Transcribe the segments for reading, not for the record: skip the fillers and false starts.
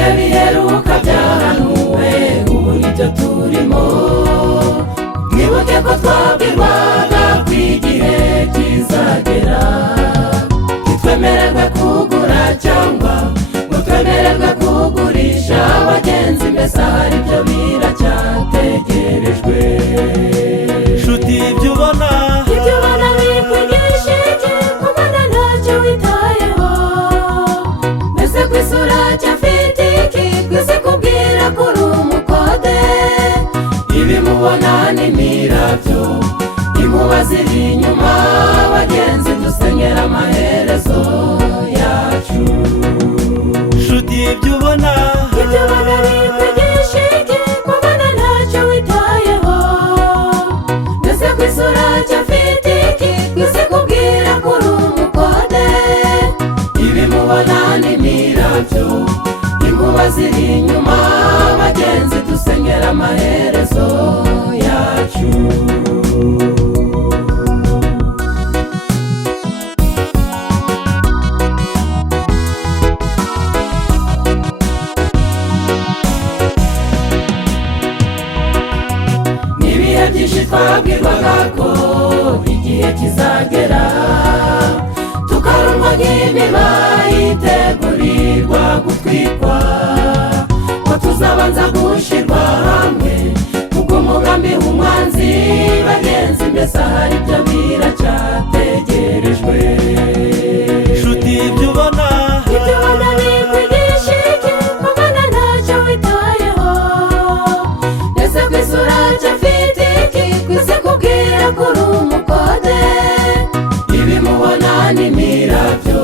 ibihe biheruka byahanuwe ubu nibyo turimo. Mwibuke ko twabwirwaga ko igihe kizagera ntitwemererwe kugura cyangwa ngo twemererwe kugurisha abagenzi, mbese hari ibyo biracyategerejwe. nshuti ibyo ubona bikwigisha iki? Kubona ntacyo witayeho, mbese ku isura cyafite iki? Twese kubwira ko uri umukode. Ibi mubona ni imirabyo, inkuba ziri inyuma, abagenzi dusenyera amaherezo yacu. nshuti ibyo ubona bikwigisha iki? Kubona ntacyo witayeho, mbese ku isura cyafite iki? Twese kubwira ko uri umukode. Ibi mubona ni imirabyo, inkuba ziri inyuma, abagenzi dusenyera amaherezo yacu. N'ibihe byinshi twabwirwaga ko igihe kizagera tukarumwa nk'imiba yitegurirwa gutwikwa, ko tuzabanza gushyirwa hamwe kubw'umugambi w'umwanzi. Bagenzi, mbese hari ibyo biracyategerejwe. nshuti ibyo ubona bikwigisha iki? Kubona ntacyo witayeho, mbese ku isura cyafite iki? Twese kubwira ko uri umukode. Ibi mubona ni imirabyo,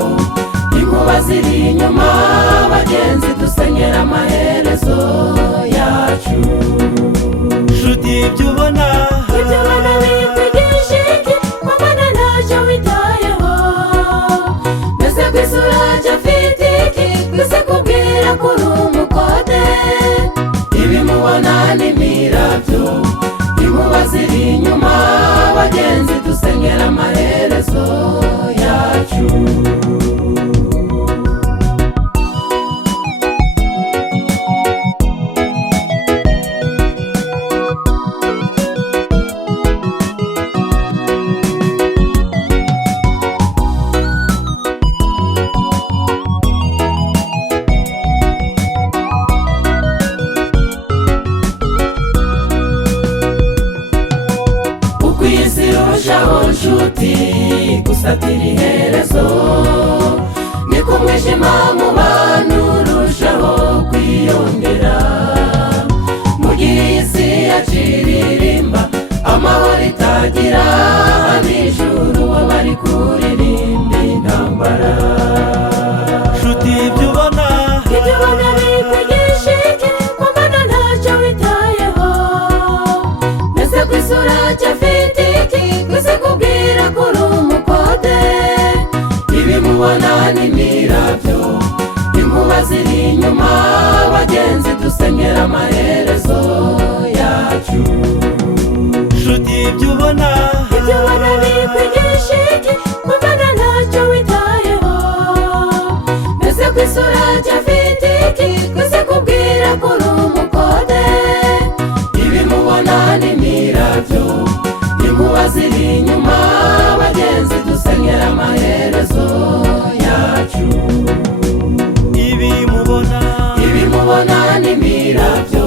inkuba ziri inyuma, abagenzi dusenyera amaherezo yacu. nshuti ibyo ubona bikwigisha iki? Kubona ntacyo witayeho, mbese ku isura cyafite iki? Twese kubwira ko uri umukode. Ibi mubona ni imirabyo, inkuba ziri inyuma, abagenzi dusenyera amaherezo yacu. Uko isi irushaho nshuti gusatira iherezo, niko umwijima mu bantu urushaho kwiyongera. Mu gihe isi yaciririmba amahoro itagira, ab'ijuru bo bari kuririmba intambara. nshuti ibyo ubona bikwigisha iki? Kubona ntacyo witayeho, mbese ku isura cyafite iki? Twese kubwira ko uri umukode. Ibi mubona ni imirabyo, inkuba ziri inyuma, abagenzi dusenyera amaherezo yacu. nshuti ibyo ubona bikwigisha iki? Kubona ntacyo witayeho, mbese ku isura cyafite iki? Twese kubwira ko uri umukode. Ibi mubona ni imirabyo, inkuba ziri inyuma, abagenzi dusenyera amaherezo yacu. ibi mubona ni imirabyo,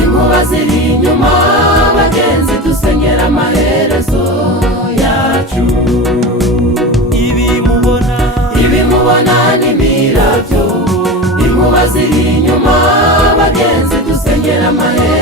inkuba ziri inyuma, abagenzi dusenyera amaherezo yacu. ibi mubona ni imirabyo, inkuba ziri inyuma, abagenzi dusenyera amaherezo